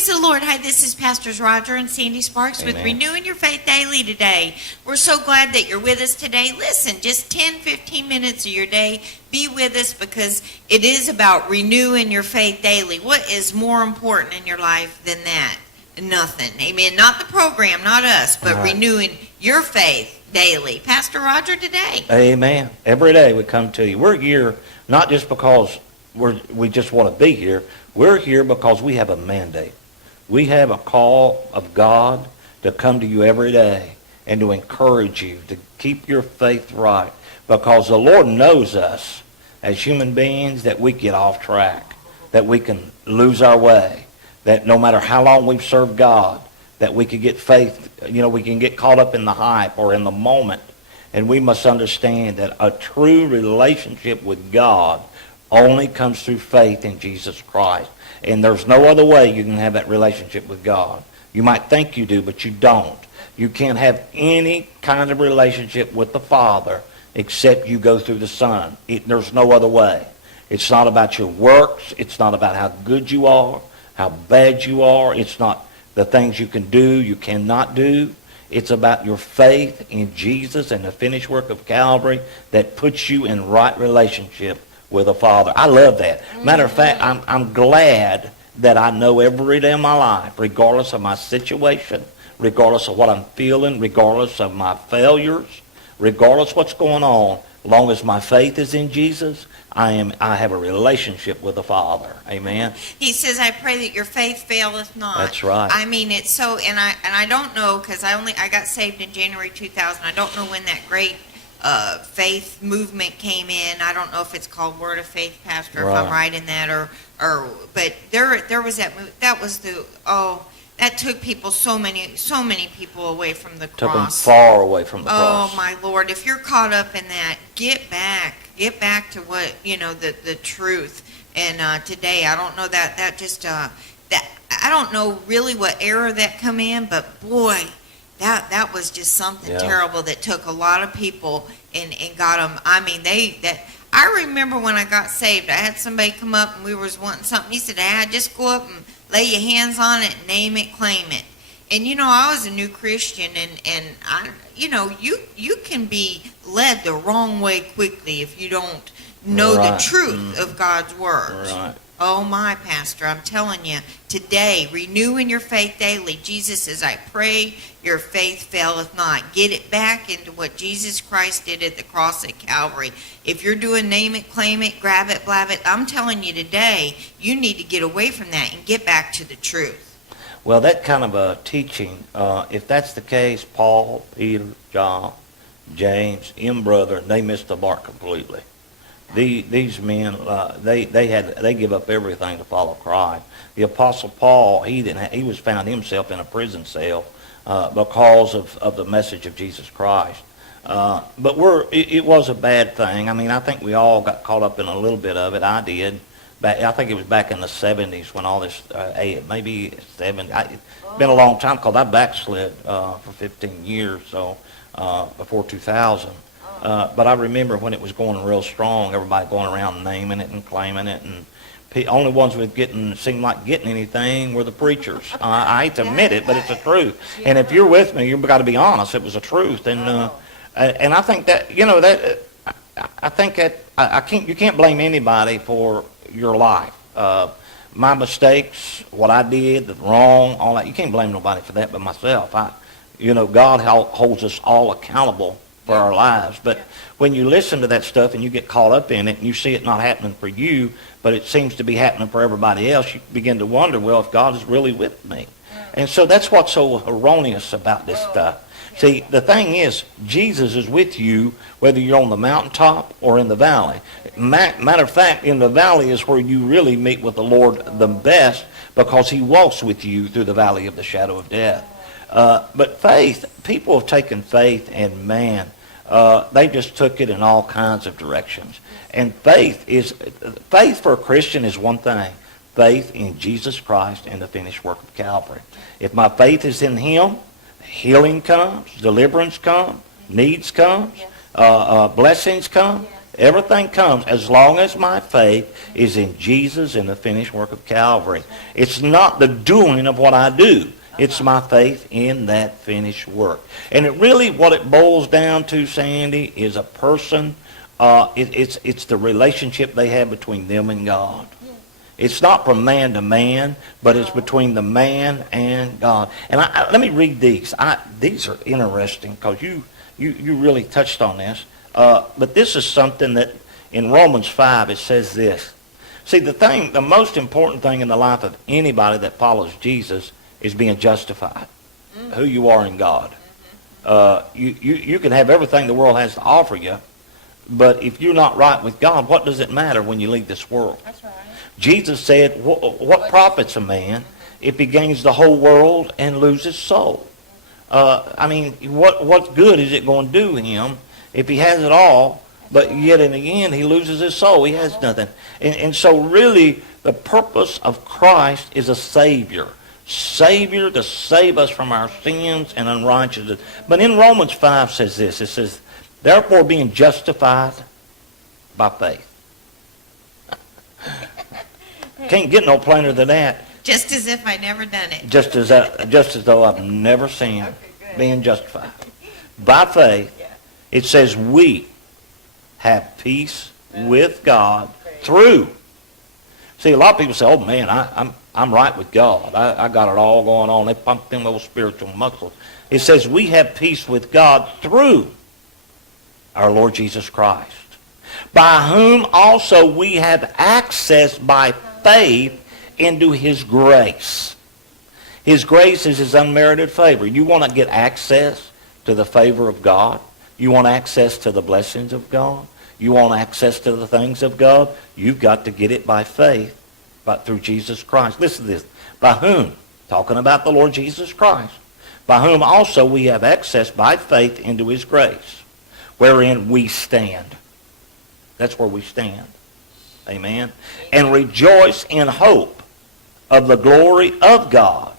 Praise the Lord. Hi, this is Pastors Roger and Sandy Sparks with Amen. Renewing Your Faith Daily today. We're so glad that you're with us today. Listen, just 10, 15 minutes of your day, be with us because it is about renewing your faith daily. What is more important in your life than that? Nothing. Amen. Not the program, not us, but Right. renewing your faith daily. Pastor Roger today. Amen. Every day we come to you. We're here not just because we just want to be here. We're here because we have a mandate. We have a call of God to come to you every day and to encourage you to keep your faith right, because the Lord knows us as human beings that we get off track, that we can lose our way, that no matter how long we've served God, that we could get faith, we can get caught up in the hype or in the moment. And we must understand that a true relationship with God only comes through faith in Jesus Christ. And there's no other way you can have that relationship with God. You might think you do, but you don't. You can't have any kind of relationship with the Father except you go through the Son. There's no other way. It's not about your works. It's not about how good you are, how bad you are. It's not the things you can do, you cannot do. It's about your faith in Jesus and the finished work of Calvary that puts you in right relationship with the Father. I love that. Matter of fact, I'm glad that I know every day of my life, regardless of my situation, regardless of what I'm feeling, regardless of my failures, regardless of what's going on, as long as my faith is in Jesus, I have a relationship with the Father. Amen. He says, I pray that your faith faileth not. That's right. I mean, it's so, and I don't know, because I got saved in January 2000. I don't know when that great faith movement came in. I don't know if it's called Word of Faith, Pastor, if I'm right in that, but there was that move. That was that took people, so many people away from the cross. Took them far away from the cross. Oh my Lord! If you're caught up in that, get back to what the truth. And today, I don't know that I don't know really what error that come in, but boy. That was just something terrible that took a lot of people and got them. I mean, I remember when I got saved, I had somebody come up and we was wanting something. He said, just go up and lay your hands on it, name it, claim it. And I was a new Christian, and I, you can be led the wrong way quickly if you don't know the truth of God's word. Right. Oh my, Pastor, I'm telling you, today, renewing your faith daily. Jesus says, I pray your faith faileth not. Get it back into what Jesus Christ did at the cross at Calvary. If you're doing name it, claim it, grab it, blab it, I'm telling you today, you need to get away from that and get back to the truth. Well, that kind of a teaching, if that's the case, Paul, Peter, John, James, brother, they missed the mark completely. These men, they give up everything to follow Christ. The Apostle Paul, he was found himself in a prison cell because of the message of Jesus Christ. But it was a bad thing. I mean, I think we all got caught up in a little bit of it. I did. I think it was back in the 70s when all this, maybe 70. It's been a long time because I backslid for 15 years, so before 2000. But I remember when it was going real strong, everybody going around naming it and claiming it, and the only ones who seemed like getting anything were the preachers. I hate to admit it, but it's the truth. And if you're with me, you've got to be honest. It was the truth, and I think that I think that you can't blame anybody for your life. My mistakes, what I did, the wrong, all that. You can't blame nobody for that but myself. God holds us all accountable for our lives. But when you listen to that stuff and you get caught up in it and you see it not happening for you, but it seems to be happening for everybody else, you begin to wonder, well, if God is really with me. And so that's what's so erroneous about this stuff. See, the thing is, Jesus is with you whether you're on the mountaintop or in the valley. Matter of fact, in the valley is where you really meet with the Lord the best, because he walks with you through the valley of the shadow of death. But faith, people have taken faith, and man, they just took it in all kinds of directions. And faith for a Christian is one thing: faith in Jesus Christ and the finished work of Calvary. If my faith is in him, healing comes, deliverance comes, needs come, blessings come. Everything comes as long as my faith is in Jesus and the finished work of Calvary. It's not the doing of what I do. It's my faith in that finished work. And it really, what it boils down to, Sandy, is a person, it's the relationship they have between them and God. It's not from man to man, but it's between the man and God. And let me read these. These are interesting because you really touched on this. But this is something that in Romans 5 it says this. See, the most important thing in the life of anybody that follows Jesus is being justified, who you are in God. You can have everything the world has to offer you, but if you're not right with God, what does it matter when you leave this world? That's right. Jesus said, what profits a man if he gains the whole world and loses soul? What good is it going to do him if he has it all, but yet in the end he loses his soul? He has nothing. And so really the purpose of Christ is a Savior. Savior to save us from our sins and unrighteousness. But in Romans 5 says this. It says, therefore being justified by faith. Can't get no plainer than that. Just as if I never done it. Just as though I've never sinned, being justified. By faith, it says we have peace with God through. See, a lot of people say, oh man, I'm right with God. I got it all going on. They pump them little spiritual muscles. It says we have peace with God through our Lord Jesus Christ, by whom also we have access by faith into his grace. His grace is his unmerited favor. You want to get access to the favor of God? You want access to the blessings of God? You want access to the things of God? You've got to get it by faith, but through Jesus Christ. Listen to this. By whom? Talking about the Lord Jesus Christ. By whom also we have access by faith into his grace, wherein we stand. That's where we stand. Amen. And rejoice in hope of the glory of God.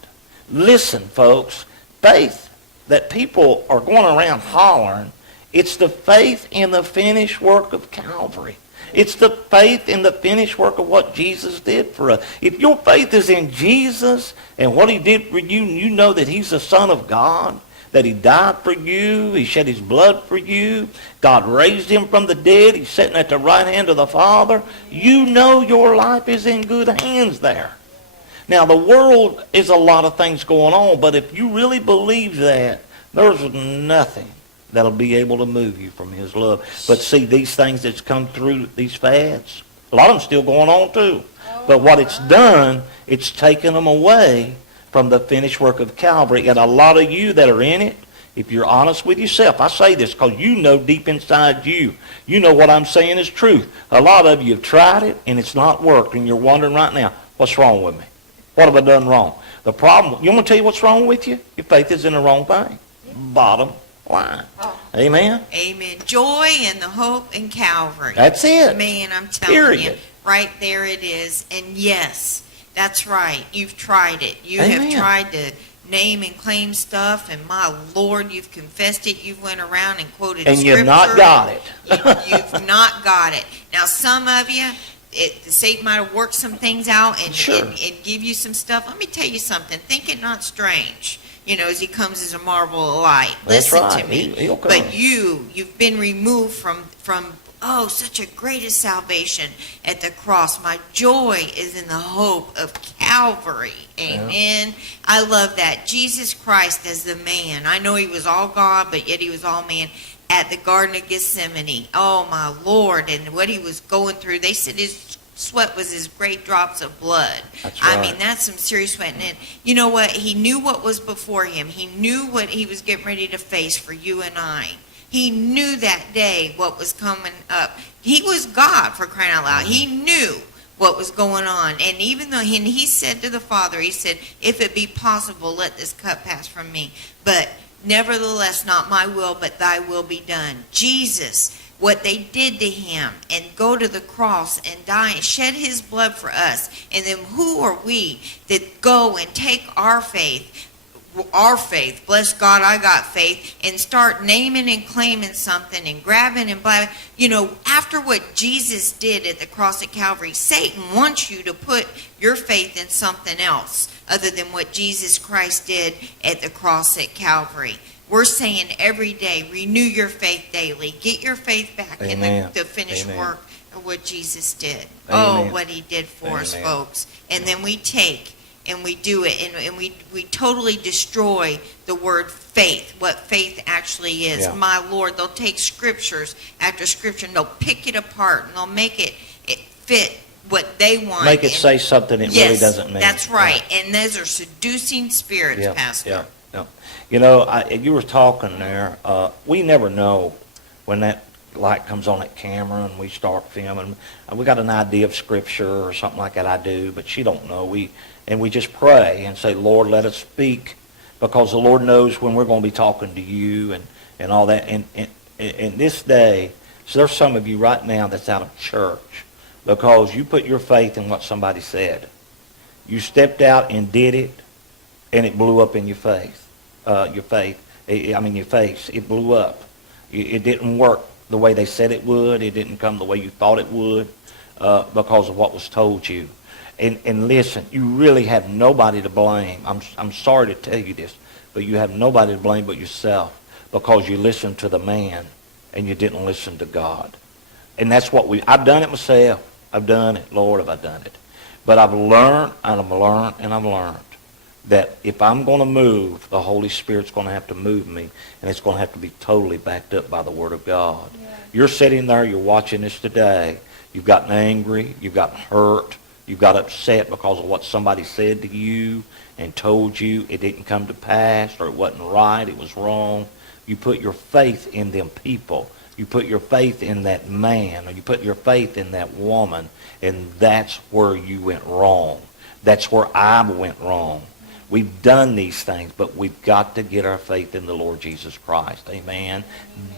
Listen, folks, faith that people are going around hollering, it's the faith in the finished work of Calvary. It's the faith in the finished work of what Jesus did for us. If your faith is in Jesus and what he did for you, and you know that he's the Son of God, that he died for you, he shed his blood for you, God raised him from the dead, he's sitting at the right hand of the Father, you know your life is in good hands there. Now, the world is a lot of things going on, but if you really believe that, there's nothing that'll be able to move you from his love. But see, these things that's come through, these fads, a lot of them still going on too. But what it's done, it's taken them away from the finished work of Calvary. And a lot of you that are in it, if you're honest with yourself, I say this because you know deep inside you, you know what I'm saying is truth. A lot of you have tried it and it's not worked, and you're wondering right now, what's wrong with me? What have I done wrong? The problem, you want me to tell you what's wrong with you? Your faith is in the wrong thing. Bottom line. Amen? Amen. Joy in the hope in Calvary. That's it. Man, I'm telling you. Period. Right there it is. And yes, that's right. You've tried it. You Amen. have tried to name and claim stuff, and my Lord, you've confessed it. You've went around and quoted And scripture. you've not got it. You've not got it. Now, some of you, Satan might have worked some things out and, Sure. and give you some stuff. Let me tell you something. Think it not strange, as he comes as a marvel of light. That's Listen right. to me. He'll come. But you've been removed from such a greatest salvation at the cross. My joy is in the hope of Calvary. Amen. Yeah. I love that. Jesus Christ as the man. I know he was all God, but yet he was all man. At the Garden of Gethsemane. Oh, my Lord. And what he was going through. They said his sweat was as great drops of blood. That's right. I mean, that's some serious sweat. And you know what? He knew what was before him. He knew what he was getting ready to face for you and I. He knew that day what was coming up. He was God, for crying out loud. He knew what was going on. And even though he said to the Father, he said, if it be possible, let this cup pass from me. But nevertheless, not my will, but thy will be done. Jesus, what they did to him, and go to the cross and die and shed his blood for us. And then who are we that go and take our faith, our faith. Bless God, I got faith, and start naming and claiming something and grabbing and blabbing. You know, after what Jesus did at the cross at Calvary, Satan wants you to put your faith in something else other than what Jesus Christ did at the cross at Calvary. We're saying every day, renew your faith daily. Get your faith back Amen. in the finished Amen. work of what Jesus did. Amen. Oh, what he did for us, Amen. folks. And then we take and we do it, and we totally destroy the word faith, what faith actually is. Yeah. My Lord, they'll take scriptures after scripture, and they'll pick it apart, and they'll make it fit what they want. Make it and, say something it really doesn't mean. That's right. And those are seducing spirits, Yeah, Pastor. yeah, yeah. You know, you were talking there. We never know when that light comes on that camera and we start filming. We got an idea of scripture or something like that. I do, but she don't know. We just pray and say, Lord, let us speak, because the Lord knows when we're going to be talking to you and all that. And this day, so there's some of you right now that's out of church because you put your faith in what somebody said. You stepped out and did it, and it blew up in your faith. Your face. It blew up. It didn't work the way they said it would. It didn't come the way you thought it would because of what was told you. And listen, you really have nobody to blame. I'm sorry to tell you this, but you have nobody to blame but yourself, because you listened to the man and you didn't listen to God. And that's what I've done it myself. I've done it. Lord, have I done it. But I've learned and I've learned and I've learned that if I'm going to move, the Holy Spirit's going to have to move me, and it's going to have to be totally backed up by the Word of God. Yeah. You're sitting there, you're watching this today. You've gotten angry, you've gotten hurt, you've got upset because of what somebody said to you and told you. It didn't come to pass, or it wasn't right, it was wrong. You put your faith in them people. You put your faith in that man, or you put your faith in that woman, and that's where you went wrong. That's where I went wrong. We've done these things, but we've got to get our faith in the Lord Jesus Christ. Amen.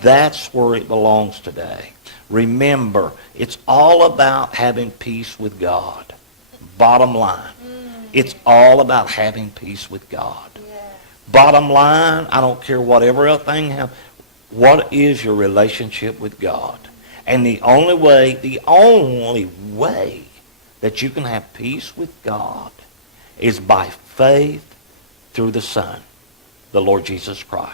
That's where it belongs today. Remember, it's all about having peace with God. Bottom line. It's all about having peace with God. Bottom line, I don't care whatever else thing happens. What is your relationship with God? And the only way that you can have peace with God is by faith through the Son, the Lord Jesus Christ.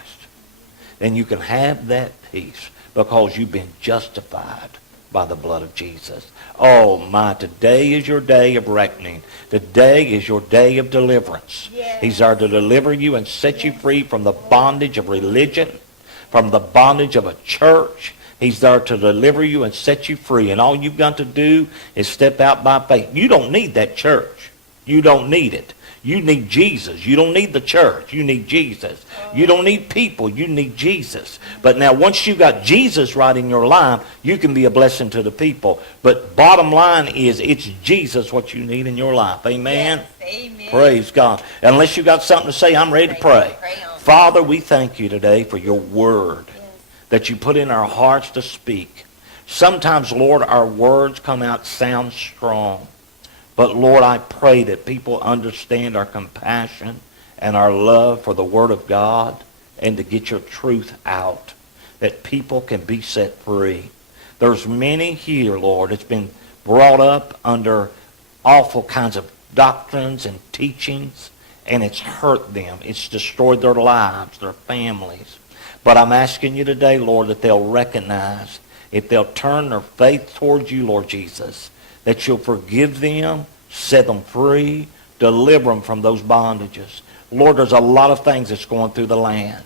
Then you can have that peace because you've been justified by the blood of Jesus. Oh my, today is your day of reckoning. Today is your day of deliverance. Yes. He's there to deliver you and set you free from the bondage of religion, from the bondage of a church. He's there to deliver you and set you free. And all you've got to do is step out by faith. You don't need that church. You don't need it. You need Jesus. You don't need the church. You need Jesus. You don't need people. You need Jesus. But now once you got Jesus right in your life, you can be a blessing to the people. But bottom line is, it's Jesus what you need in your life. Amen? Yes, amen. Praise God. Unless you got something to say, I'm ready to pray. Father, we thank you today for your word that you put in our hearts to speak. Sometimes, Lord, our words come out sound strong. But, Lord, I pray that people understand our compassion and our love for the Word of God, and to get your truth out, that people can be set free. There's many here, Lord, that's been brought up under awful kinds of doctrines and teachings, and it's hurt them. It's destroyed their lives, their families. But I'm asking you today, Lord, that they'll recognize, if they'll turn their faith towards you, Lord Jesus, that you'll forgive them, set them free, deliver them from those bondages. Lord, there's a lot of things that's going through the land.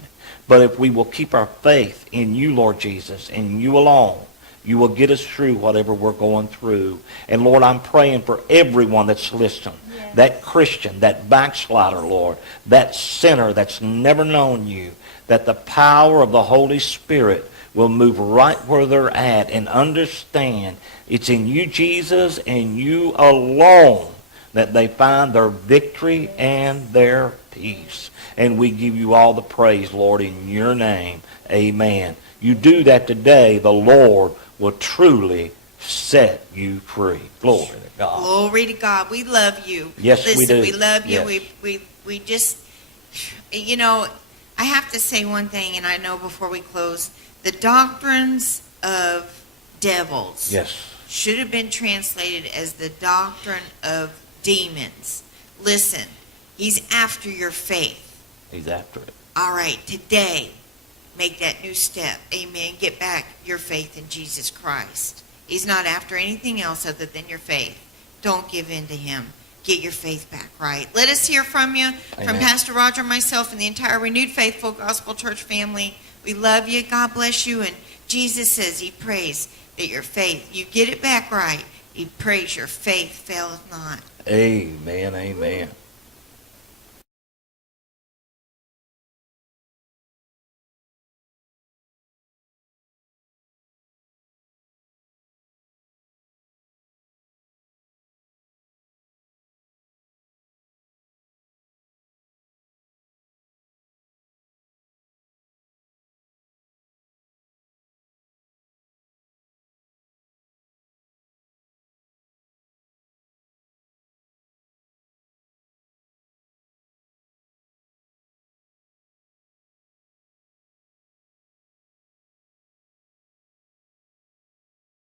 But if we will keep our faith in you, Lord Jesus, and you alone, you will get us through whatever we're going through. And Lord, I'm praying for everyone that's listening. Yes. That Christian, that backslider, Lord, that sinner that's never known you, that the power of the Holy Spirit will move right where they're at and understand it's in you, Jesus, and you alone that they find their victory and their peace. And we give you all the praise, Lord, in your name. Amen. You do that today, the Lord will truly set you free. Glory to God. Glory to God. We love you. Yes, Listen, we do. We love you. Yes. We just You know, I have to say one thing, and I know before we close, the doctrines of devils Yes. should have been translated as the doctrine of demons. Listen, he's after your faith. He's after it. All right, today, make that new step. Amen. Get back your faith in Jesus Christ. He's not after anything else other than your faith. Don't give in to him. Get your faith back right. Let us hear from you, from Amen. Pastor Roger, myself, and the entire Renewed Faithful Gospel Church family. We love you. God bless you. And Jesus says he prays that your faith, you get it back right. He prays your faith faileth not. Amen. Amen.